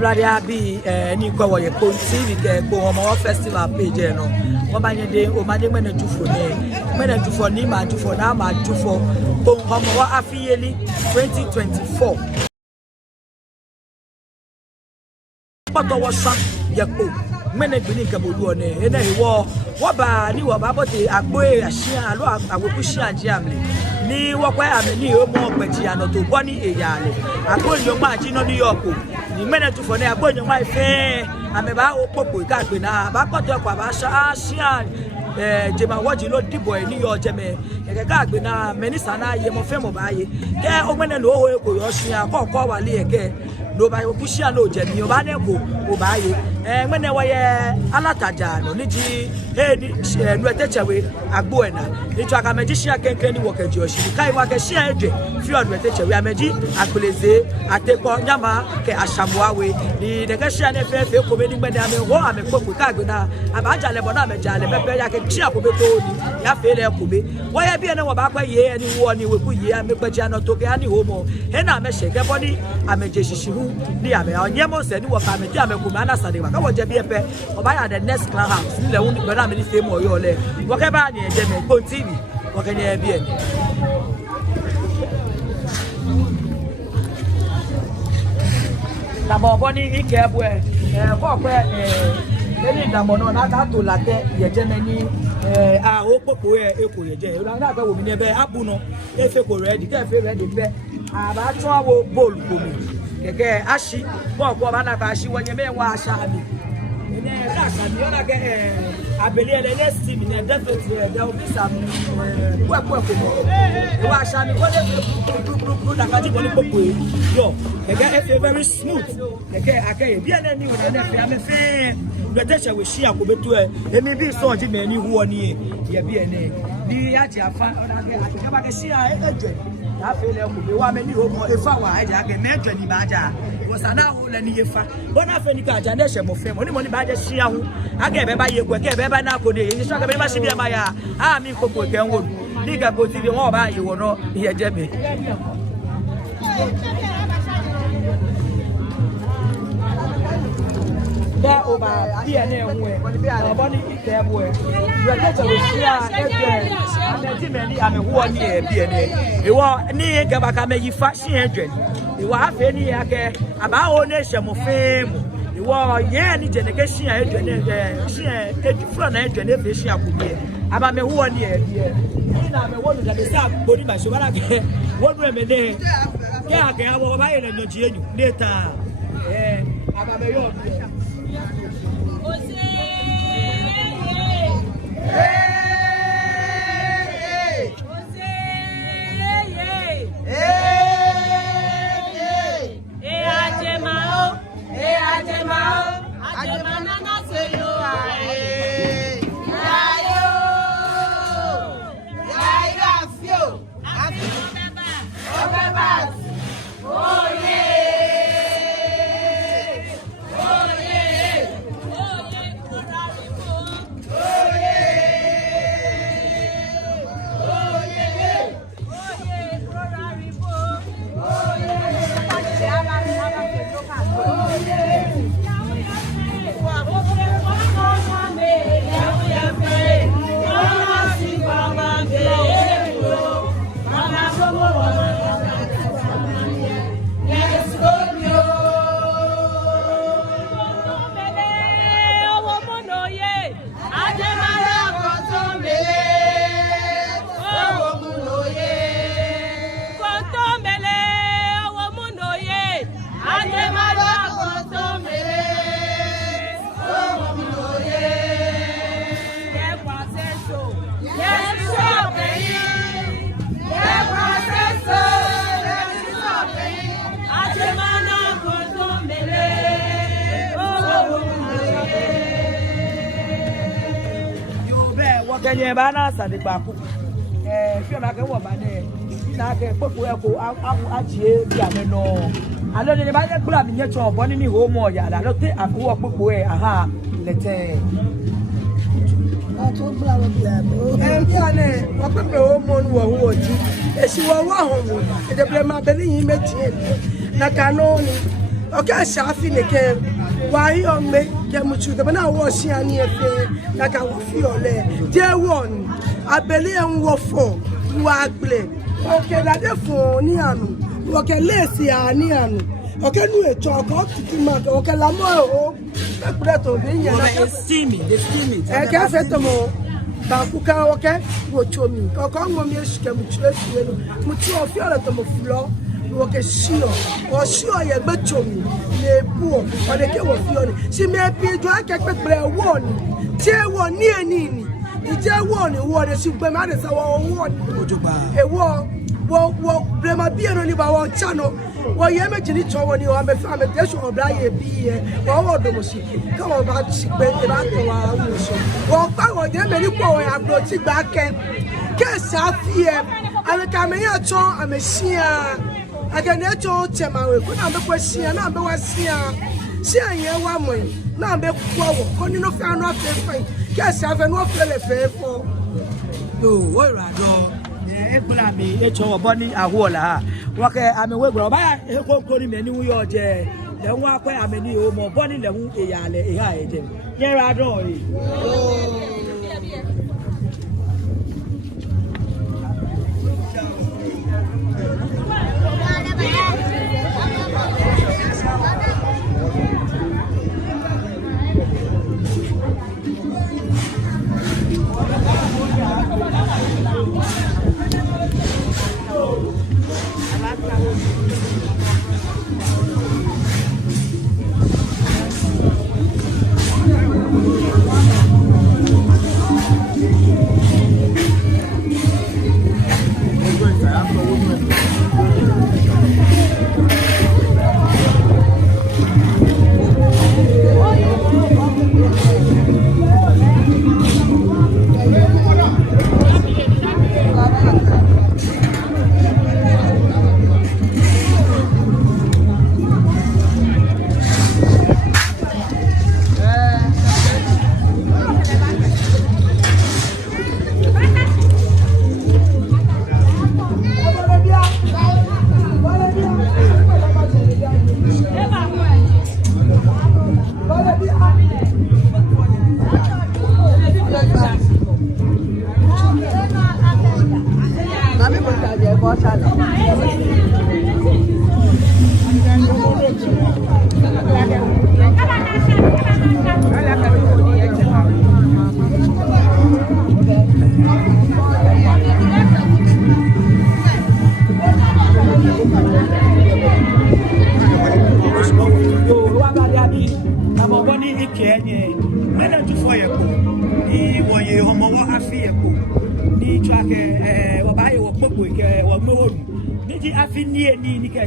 Abladia be any go where you could see the go festival page. Wabanye de o manye mene tu for ni ma tu for na ma tu for ko homo wa afiyeli 2024 pato wa sa yako mene bini kabodu one ene hiwo waba ni waba bote agbo ahia alo agboku hia jiamle ni wokwa ameni o mo peji anoto bo ni eyale agbo nyoma ji no New York ni mene tu for na agbo nyoma ife ameba o popo ka gbe na ba koto kwa ba sha ahia jema waji lo dibo ni yo jeme ke ka gbe na menisa na ye mo fe mo ba ye ke o mene no ho ko yo hia ko wale ke no ba yo bushia no je ni o ba ne ko o ba ye mene wa ye alataja no ni ji nu etechewe agbo ena ni to aka meji hia kenken ni wo ke ji o shi kai wa ke hia ede fi onu etechewe ameji akoleze ateko nyama ke ashamuawe ni de ke hia ne fe ko be ni gbe na me ho ame popo ka gbe na abaja le bo na me jale bebe ya ke hia ko be to ni ya fe le ko be wa ye bi ene wo ba kwa ye ni wo ni we ku ye ame gbeji ano to ke ani ho mo he na me shege boni ameje shishihu ni ame onyemo se ni wo ka meji ame ko ma na sade wa ka wo je bi epe oba ya the next clan house ni le won ni gbe na me ni se mo yo le wo ke ba ni eje me ko TV wo ke ni e bi eni la bo ni ike ebu ko pe eni damo no na ka to late yeje me ni a o popo eko yeje o na ka wo mi ne be abu no efe ko ready ke fe ready be aba tun awo ball ko mi keke ashi bo ba na ka ashi wonye me wa asha mi ene ka asha mi ona ke abeli ele next team ne definitely there will be some ko wa asha mi ko de na ka ji boli popo yo keke efe very smooth keke akaye bi ene ni wona na fe ame fe beteche we shia ko betu emi bi so ji me ni huo ni ye bi ene ni ya ti afa ona ke akaba ke shia eje na fe le ko be wa me ni ho mo efa wa eje ake mejo ni ba ja wo sana ho le ni yefa bona fe ni ka ja na she mo fe mo ni ba je shia hu ake be ba ye ko ke be ba na ko de ye so ke be ba shi bi ma ya a mi ko ko ke nwo ni ga ko ti bi won ba ye wo no ye je me da oba DNA nwe oboni itebu you get to share again and the many am who ni e DNA ewo ni ga baka me yi fa shi edwen ewo afa ni ake aba o na hye mo fem ewo ye ni je ne ke shi edwen shi edifro na edwen e fe shi akubie aba me who ni e bie ni na me wo da be sa body ma so bara ke wo do me de ke ake awo ba ye na nyoji enyu data aba me yo kenye bana sa de baku fi ma ke wo ba de na ke popo e ko abu ajie bi ameno alo ni ba je gbura mi nyecho obo ni ho mo ya la lo te akuwo popo e aha lete to gbura wo bla bo bi ane wo popo o mo nu wo ho ji e si wo wa ho mo e de ble ma be ni metie na kanoni Okay, Shafi neke. Why you make kemuchu? The man was here near like I will feel there. Dear one, I believe and war for play. Okay, that the phone nianu. Okay, let's see nianu. Okay, no talk up to Mark. Okay, Lamo. Steamy. I can't set them all. Bakuka, okay, what you mean? Come on, yes, Kemuchu. Mutu of your floor. Okay, sure. Or sure, you bet you me. Le poor, or the king of Fiona. She may be drunk at the one. Tear one near Nini. The tear one in water, she be mad as our one. A war, there might be only by one channel. Well, you imagine it when you have a family, that's what I be here. Or the machine. Come on, back, she went back to our own. Well, power, there many power, I brought it back. Guess I fear. I come here, I'm a seer. I can let you tell my way. I'm a question, I'm a seer. See, one way. Now I'm a power. Can you not find out the fight? Guess I've no fair for. No, what I do. Ebula mi echo oboni ahola wake amewe gro ba ekokori meni uyo je le won ape ameni o mo boni le hu eyale eha eje yera don yi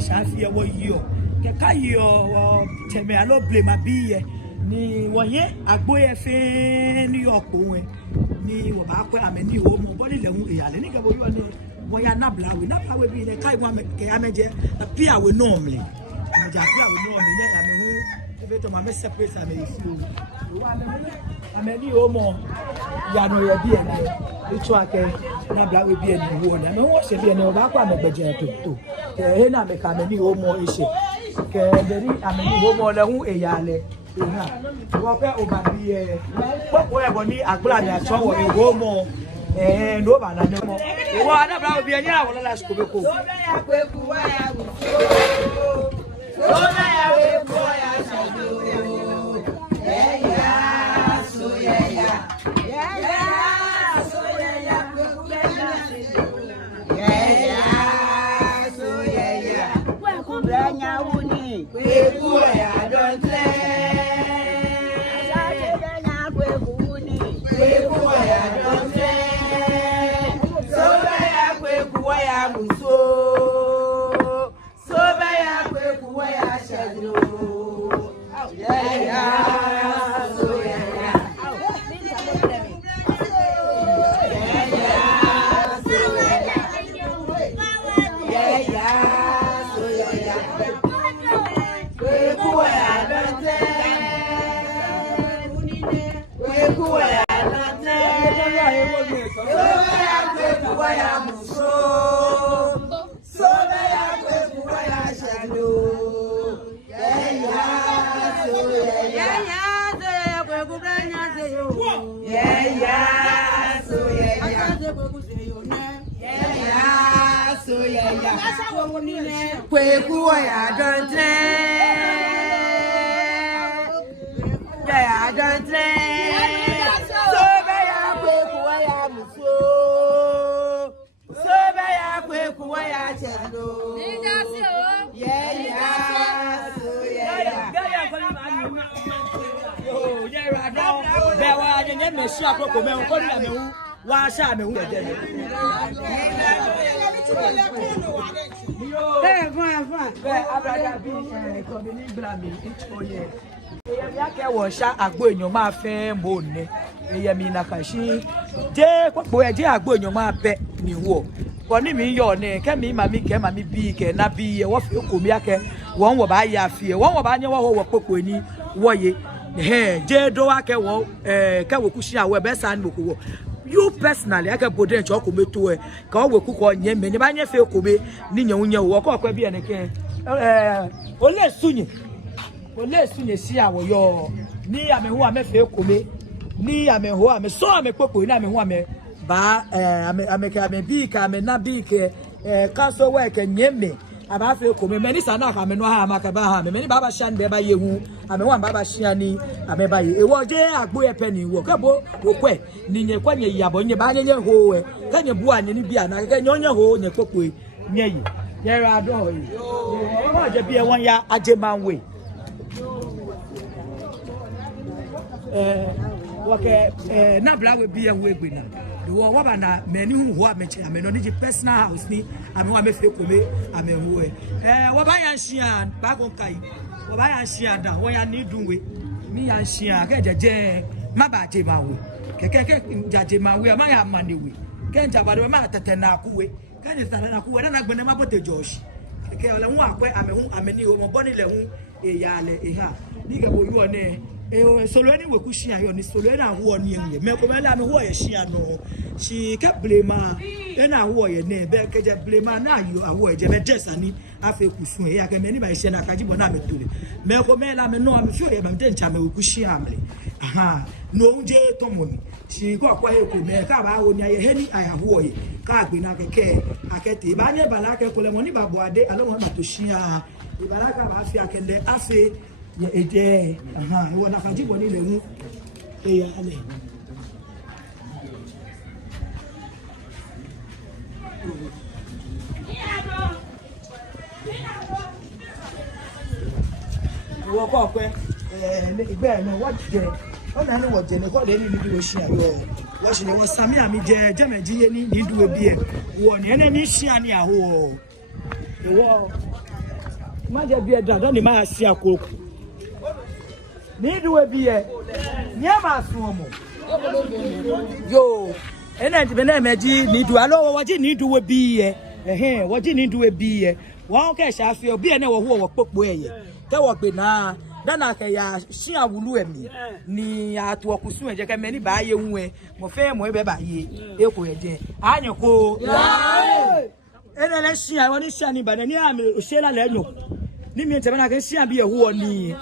Shafi wo yo ke kayo teme alo blame abiye ni woye agboye fe New York won ni wo ba pe ameni o mo body le hu eyale ni ke bo yo ni woya nablawe bi le kai wan ke ameje apia we normally mo ja apia we normally le ame hu e to ma me separate ame ifu ameni o mo ya no ye bi e to ake nablawe bi eni wo ni ame wo se bi eni o ba kwa me gbeje to ke na me ka me ni o mo ise ke deri ameni o mo le hu eyale eha wo pe o ba bi popo e bo ni agbara mi aso wo e wo mo no ba na mo wo ana bra obi anya awolo la sko be ko so be ya kweku wa ya wu so na ya we ko ya shado so ya so ya kweku be na kweku ya don say Boni mi yo ne ke mi mami bi ke na bi e wo fi ko mi ake won wo ba ya fi e won wo ba nye wo popo ni wo ye je do ake wo ke wo kushi awe be san mo ko wo you personally ake bodin cho ko meto e ka wo ku ko nye me ni ba nye fe ko be ni nya unye wo ko kwa bi ene ke o le sunye si awo yo ni amehu ame fe ko me ni amehu ame so ame popo ni amehu ame ba ame bi ka ame na bi ke kaso we ke nyeme aba fe ko me ni sana ka me no ha maka ba ha me ni baba shan de ba yehu ame wan baba shan ni ame ba ye e wo je agbo ye pe ni wo ka bo wo kwe ni nye kwa nye yabo nye ba nye ho we ka nye bu anye ni bia na ka nye onye ho nye kokwe nye yi ye ra do yi wo je bi e won ya ajeman we wake na bla we bi e wo egbe na the one waba na many who me che ame no ni personal house ni ame wa me fe ko me ame hu waba yan shia ba kon kai waba yan shia da wo ya ni dunwe mi yan shia ke jeje ma ba je ma we ke jaje ma we ma ya ma ni we ke nja ba do ma tete na ku we ke ni tete na ku we na gbe ne ma bote josh ke ole hu akwe ame ni o mo boni le hu e ya le e ha ni ke bo yu one solo ni we kushia yo ni solo na ho ni enye me ko mala me ho ye shia no shi ka blema e na ho ye ne be ke je blema na yo awo e je me desani afa kusun e ya ke me ni ba she na ka jibo na me tole me ko mela me no am fi ye ba me ncha me we kushia amle aha no nje to mo ni shi ko kwa he ko me ka ba ho ni aye he ni aya ho ye ka gbe na keke akete ba ne bala ke ko le mo ni ba bo ade alo mo ba to shia ibaraka ba fi akende afi ye ede aha wo na kajibo ni le mu ya ale wo ko pe igbe no wo je ona ni wo je ni ko le ni bi wo shi ayo wo shi le wo sami ami je meji ye ni duwe bi e wo ni ene ni shi ani aho wo ma je bi e da don ni ma si akoko ni duwe bi e ni ma sun omo yo ene ti be na meji ni du alo wo ji ni duwe bi e wo ji ni duwe bi e won ke sha fi obi ene wo wo popo eye te wo pe na dana ke ya shi awulu emi ni atu okusun eje ke me ni ba ye hu e mo fe mo be ba ye e ko eje anyo ko ene le shi awon ni shi ani ba ni ami o se la le nyo ni mi tebe na ke shi abi e hu oni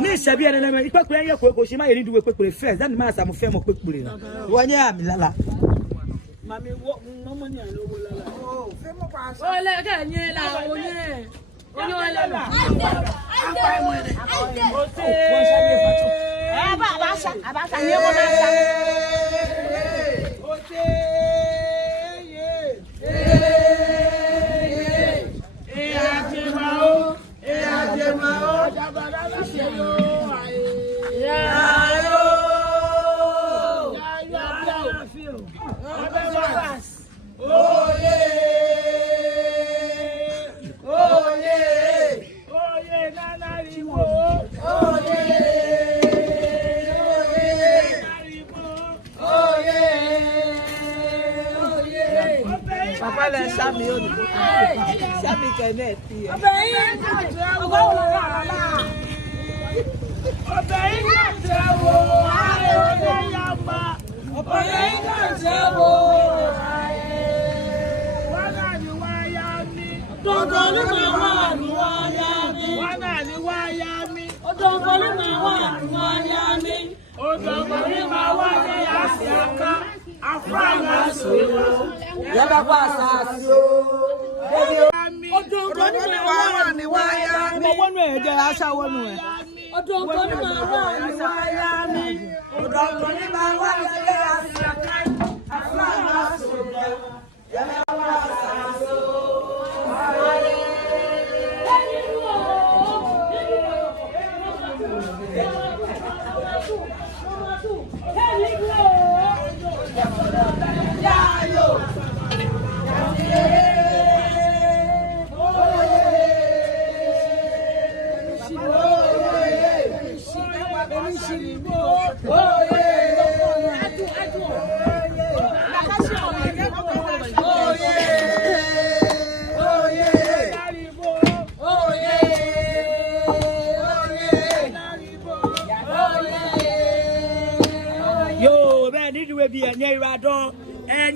ni se bi ene me ipekure ye ko shi ma ye ni duwe pekure first that man sa mo fe mo pekure na wo nya ami lala mami wo mo ni alowo lala o fe mo pa so o le ke yin la o yin oyo ele lo apa e mo ele o se abasa ni mo na sa o se ajemao jabara la se yo Papa le sami o sami kene ti obeyin ogo wo la obeyin na jewo aye o yamba obeyin na jewo aye wana ni waya mi dogo ni ma wa ni waya mi wana ni waya mi odogo ni ma wa ni waya mi odogo ni ma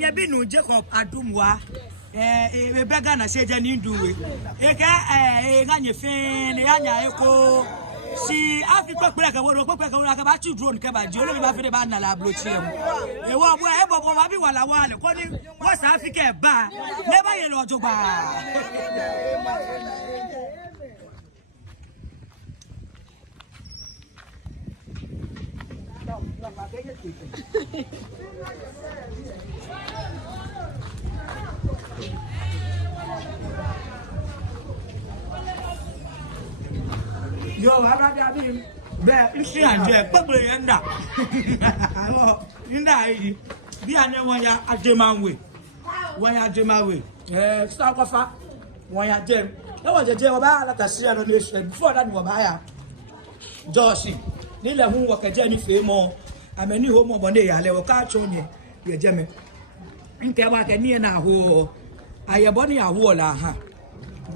Binu Jacob Adumwa, Rebecca na Seja Ninduwe, Ganya Fin, Yanya Echo, see Africa Black, I want to go back about you drone cover, Jolly Buffet Bana La Bluchim. A war wherever while I want, according what's Africa bar, never a lot of bar. Yo, I'm not having bad. You see, I'm there, probably end up. In that, be a name when you're at German way. When you're German way. Stop off. When you're German. There was a German like a Sierra Nation before that was higher. Josie, Nila who work a journey for more. I'm a new home of one day. I will catch on you, your German. In Kawaka near now, who I a bonny a walla, huh?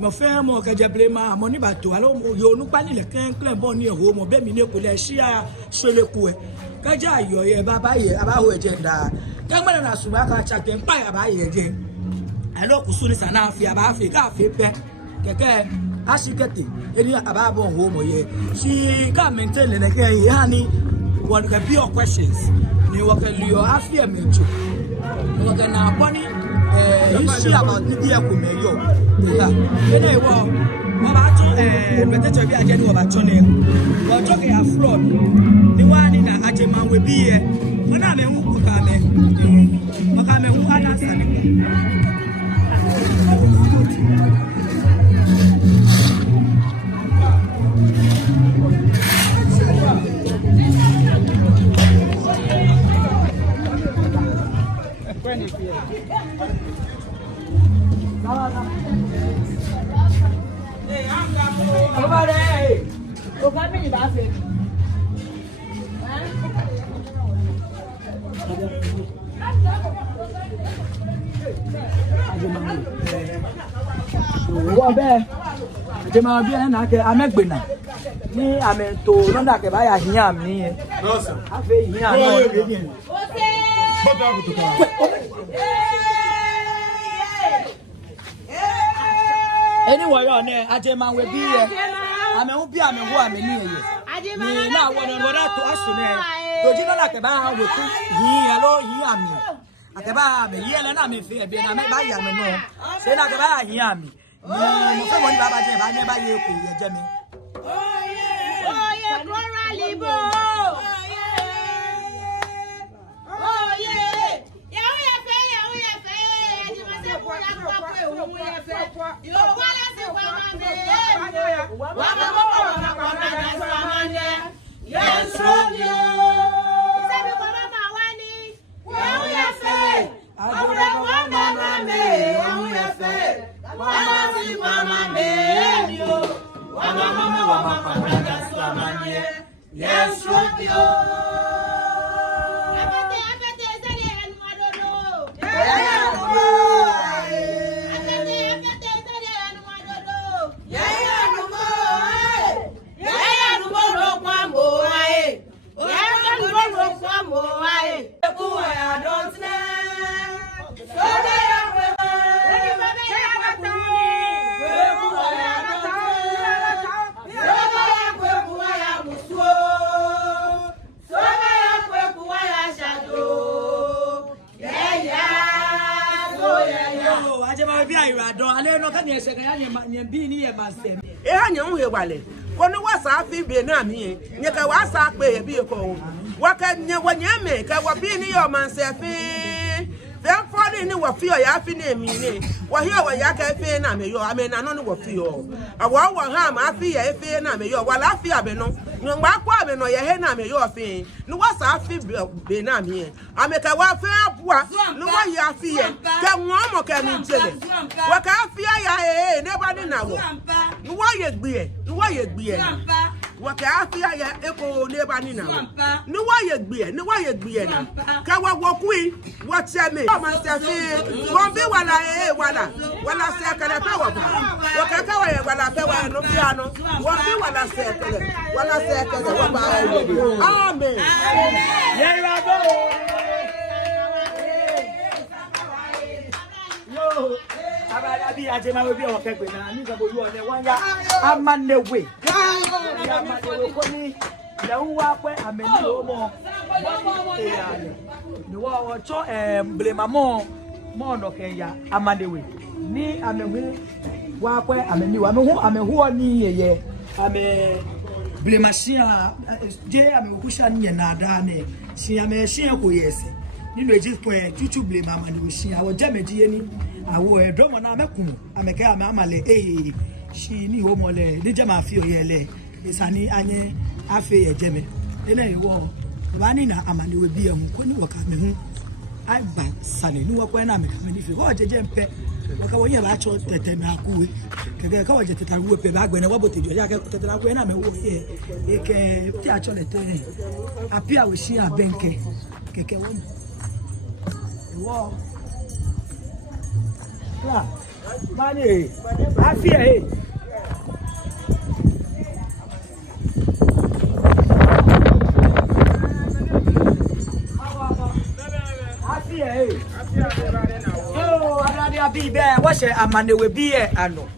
My firm or Kajablema, money back to allow you no panel, a clan bonny a home or Bemino Shia Sholekue. Kaja, you're Baba, about agenda. Come on, as Sumaka chat and buy a buy again. I look as soon as an outfit about Africa, Kaka, as you get it, any about home or ye. She come and tell and again, honey, what can be your questions? You walk a Leo Afia Minchu. You walk an Abonny. You see about Nidia Kumeyo. Anyway, what about you? But that's a very general about Tony. You're talking a fraud. The one in a Hajaman will be here. When I'm a who come in, who understand. Jema bien na ke amegbena ni amento londa ke baya hiam ni no sir afi hiam no anyway on ajema we bi ye ame hu bi ame ho ame ni ye ni na wona to aso ne doji na ke ba we tu hiam lo hiam ni akeba me ye le na me fi e bi na me ba ya me no se na ke ba hiam mi mo fe mo ni baba je ba ne ba ye ku ye je mi oye Gloria Libo oye ya fe ji ma se ko ya ko pe o ya fe yo wala se wa ma me wa ma mo na ko na sa ma ne yes yo se bi ko ma wa ni ya fe awure wa na me ya fe Mama si mama me yo, mama mama mama mama yes, Robio. irado ale no ka ne se kan ya bi ni ye mansem e anya hu he wale kono wasa afi be na mi nye ka wasa pe e bi ko waka nye wanya me ka wa bi ni yo mansefi then for ni wa fi o ya fi na mi ni wa hi o ya ka fi na me yo amena no ni wa fi o awa wa ha ma fi ya fi na me yo wala fi abe no ngba kwa me no ye he na me yo fi ni wasa afi be na mi ameka wa fi abua ni wa ya fi ye ka won mo ka mi tele wa ka fi ya ne ba ni na wo ni wa ye gbe e wa ka fi ya eko ne ba ni na wo ni wa ye gbe e na ka wa wo ku wa che me ma se fi won bi wala se kala pe wa ka ka wa ye wala pe wa no fi ano won bi wala se kala wa ba amen Yerado yo abara bi ajema we bi o kegbe na ni gbo yo ne won ya amanewe ko ni le wa pe ameni o mo ni wo cho blema mo no ke ya amanewe ni amewe wa pe ameni wa amehu ni yeye ame blemashia je amekusha nye na dane si ameshia ko yesi nínú eji point tutu blema amani shia wo jameji yeni awo edomo na amekun ameke amale shi ni ho mole ni jama fi oyele isani anye afi ejeme ene iwo ba ni na amani we bi ehun ko ni wo ka me hu ai ba sani ni wo ko na me ka me ni fi wo jeje mpe waka wonye ba cho tete na kuwe keke ka waje tete kuwe pe ba gbene wo botejo ya ke tete na kuwe na me wo ye eke ti a cho le tete api a we shi abenke keke wo wo la mani afi bi be wo se amanewe bi e ano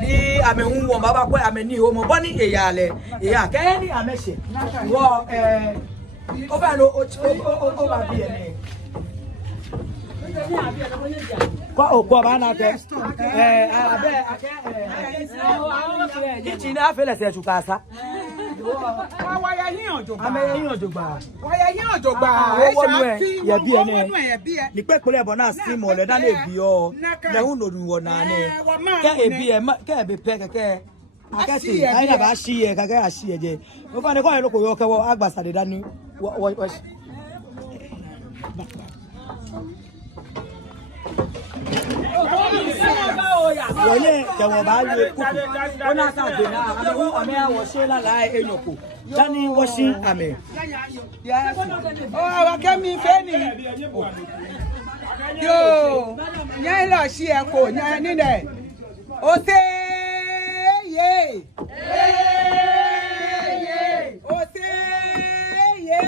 ni amehu won baba ko ameni ho mo boni eyale eya ke ni amese wo o ba lo o ba bi e ko o ba na te abe ake na afele se sukasa wa ya yin ojogba ame yin ojogba e se ma fi ye bi ene ye bi e ni pe pele bo na sim o le da le bi o le hu no du wo na ne ke e bi e ke be pe ke akati ai na ba shi e ka a shi e je o fa ne ko lo ko yo ke wo agbasa de dani wo wole ke wo ba le kuku ona sa de na ame wo se la la enyoko dani wo shi ame wa ke mi fe ni yo nya lo si e ko nya ni de o se ye o se ye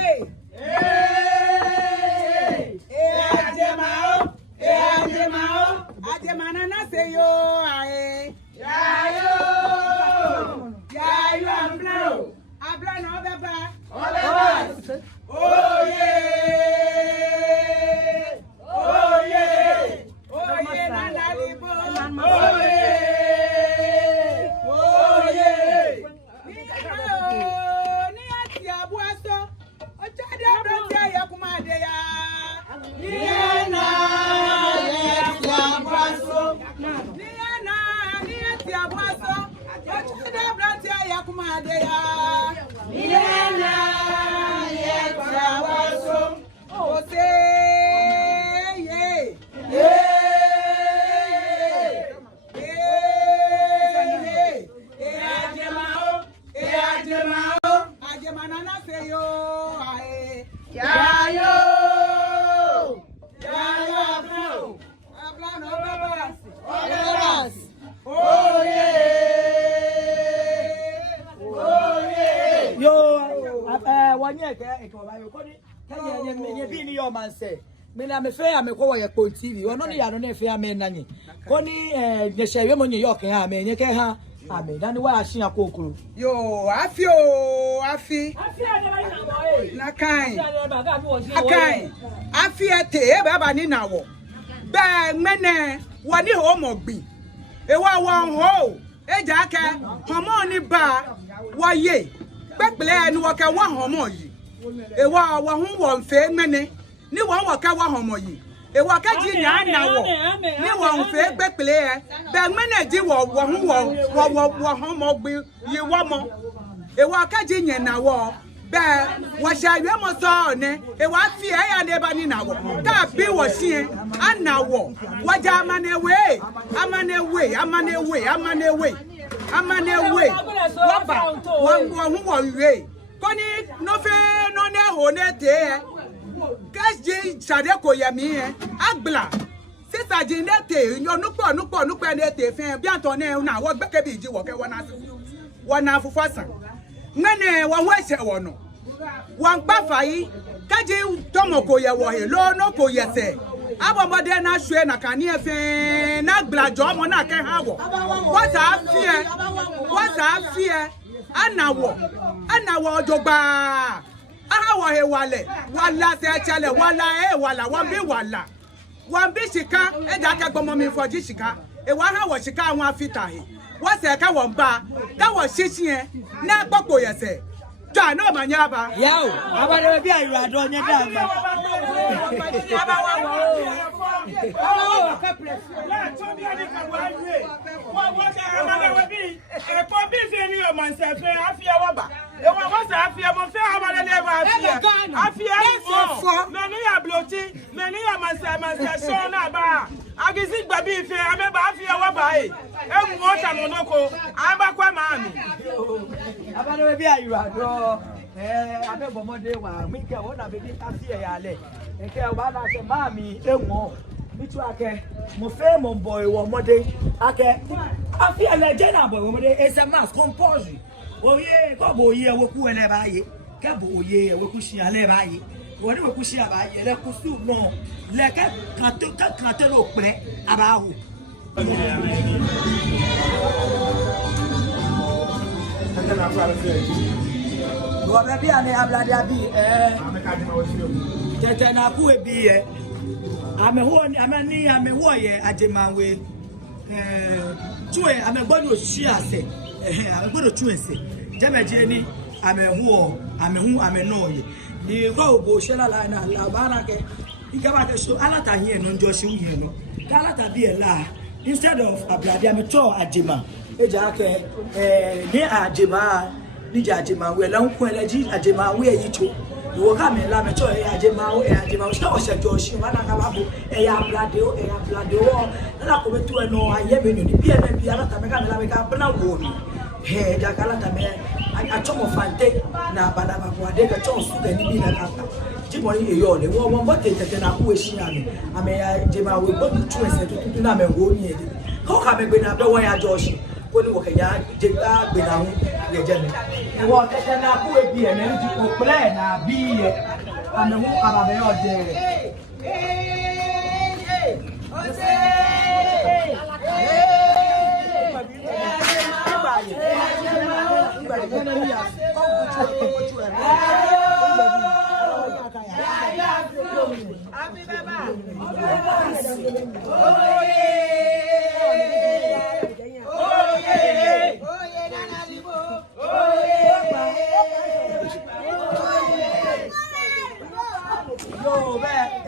Ajemana na se yo ae yayo abla no beba oye na lalibo oye ni ati abuaso ojo de abro ti ayakumade ya ni me na me fe ame ko wo ye po TV ono ni ya no na fe ame nanyi ko ni ye shewe mo nyi yo ke ha me nye ke ha ame dani wa ahia kokoro yo afi na kan afi ete e baba ni nawo be mene wani ho mo gbi e wa ho e ja ke homo ni ba wa ye pepele ni wo ke wa homo yi e wa hu wo nfe mene ni wo ka wa homo yi e wa ka ji nya na wo ni wo nfe pepele e be mene ji wo hu wo homo gbi yi wo mo e wa ka ji nya na wo be wa sha we mo so ne e wa fi e ya ne ba ni na wo ka bi wo sie anawo wa ja amane we waba wa hu wo we koni no fe no ne ho ne te kaji sade ko ye mi agbla sisa ji ne te yo nupo ne te fe bi anto ne na wo gbeke bi ji wo ke wona fufasan ngene wa ho ese wo no wa npa fayi kaji tomo ko ye wo he lo no ko ye se abomode na hwe na kane efe na gblajo mo na ke ha wo what afie anawo ojogba aha wo he wala se chale wala wan bi sika e ja ka gbomo mi foji sika e wa ha wo sika awon afita he wo se ka won ba ka wo sisi na popo yese ja no manya ba yao abale bi ayu ado nye da ba abebomode wa mike wona be di afie ya le nke wa na se mami enwo bitu ake mo fe mo boy wo mode ake afie le je na boy wo mode SMS compose oye ko bo ye wo ku ele baye ke bo oye wo ku shi ale baye wo ni wo ku shi abaye le ku su no le ke kante ro pe abahu Wa be ane ablade abi tete na ku ebi ye ameho ye ajemanwe tuwe amegbodo shi ase amegbodo tuwe se jameje ni ameho ameno ye ni ko obo shela la na la bana ke igaba ke so alata hie no njo shi hie no alata bi la instead of ablade ameto ajema eja ke ni ajema ni ajema we la nko eleji ajema we yito wo ka me la me cho ajema o sta o se jo shi mana ka babo ya ablade o na ko betu no aye me no ni bi e bi ala ta me ka me la me ka bna wo ni he ja kala ta me a chomo fante na bada ba ko ade ka cho su ga ni bi na ka ta ji mo ni yo le wo mo tete na ku e shi ami ame ya ajema we bo tu e se tu na me wo ni e ko ka me gbe na be wo ya jo shi ko ni wo ke ya je ta gbe na hu ye je me wo tete na ku e bi e me ji ko ple na bi e ame hu aba be o je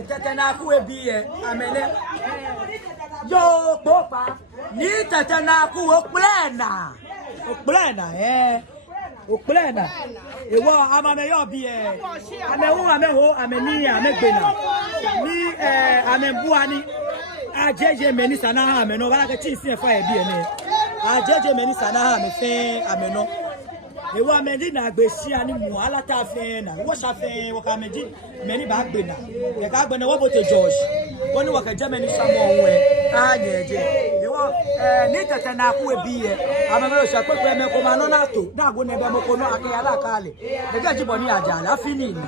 tete na ku ebi e amele yo popa ni tete na ku o plena ewo amame yo bi e amehu ameni amegbena ni amembuani ajeje meni sana ha ameno bala ke tin sin fa e bi e ni ajeje meni sana ha me fe ameno ewo amedi na agbesi ani mu alata fe na wo sha fe wo ka meji meni ba gbena e ka gbena wo bote George woni wo ka Germany samo onwe a jeje ewo ni tete na ku ebi e amame lo sha pepe me ko ma no na to na go ne be mo ko no ake ala kale de ga jibo ni aja la fini ni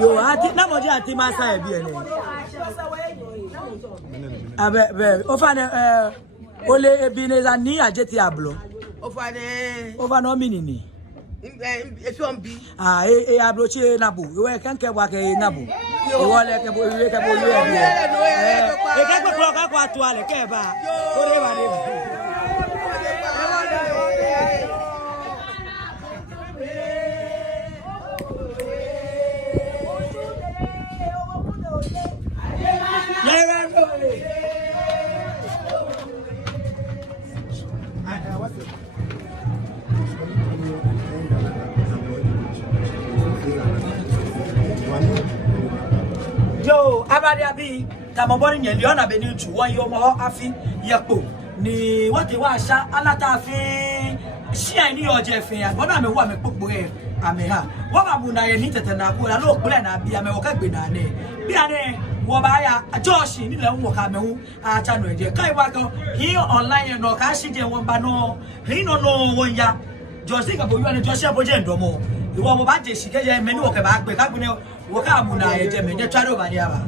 Yo, auntie, na moji auntie masa ebi ene. Abe, ofane ole Ebeneza ni ajeti ablo. Ofane o minini. Ah, ablo chi nabu. We kenke wa ke nabu. Wo le ke bo we ke bo ye bi. E ke ko ka kwa to ale ke ba. Ore ba de. Yo, abadi abi tamobori nye liona beni tu won yo mo afi yepo ni wote wa sha alata afi shia ni oje fin agbodo me wa me popo e ame ha wo ba mu na ye ni tete na ko la lo pele na bia me wo ka gbe na ne bia ne wo ba ya Josh ni le wo ka me hu a cha no eje kai wa ko hi online no ka shi je won ba no hi no won ya Josh ka bo yo ne Josh bo je ndomo iwo mo ba je shi ke je me ni wo ke ba gbe ka gbe ne wo ka mu na eje me je twaro ba ni aba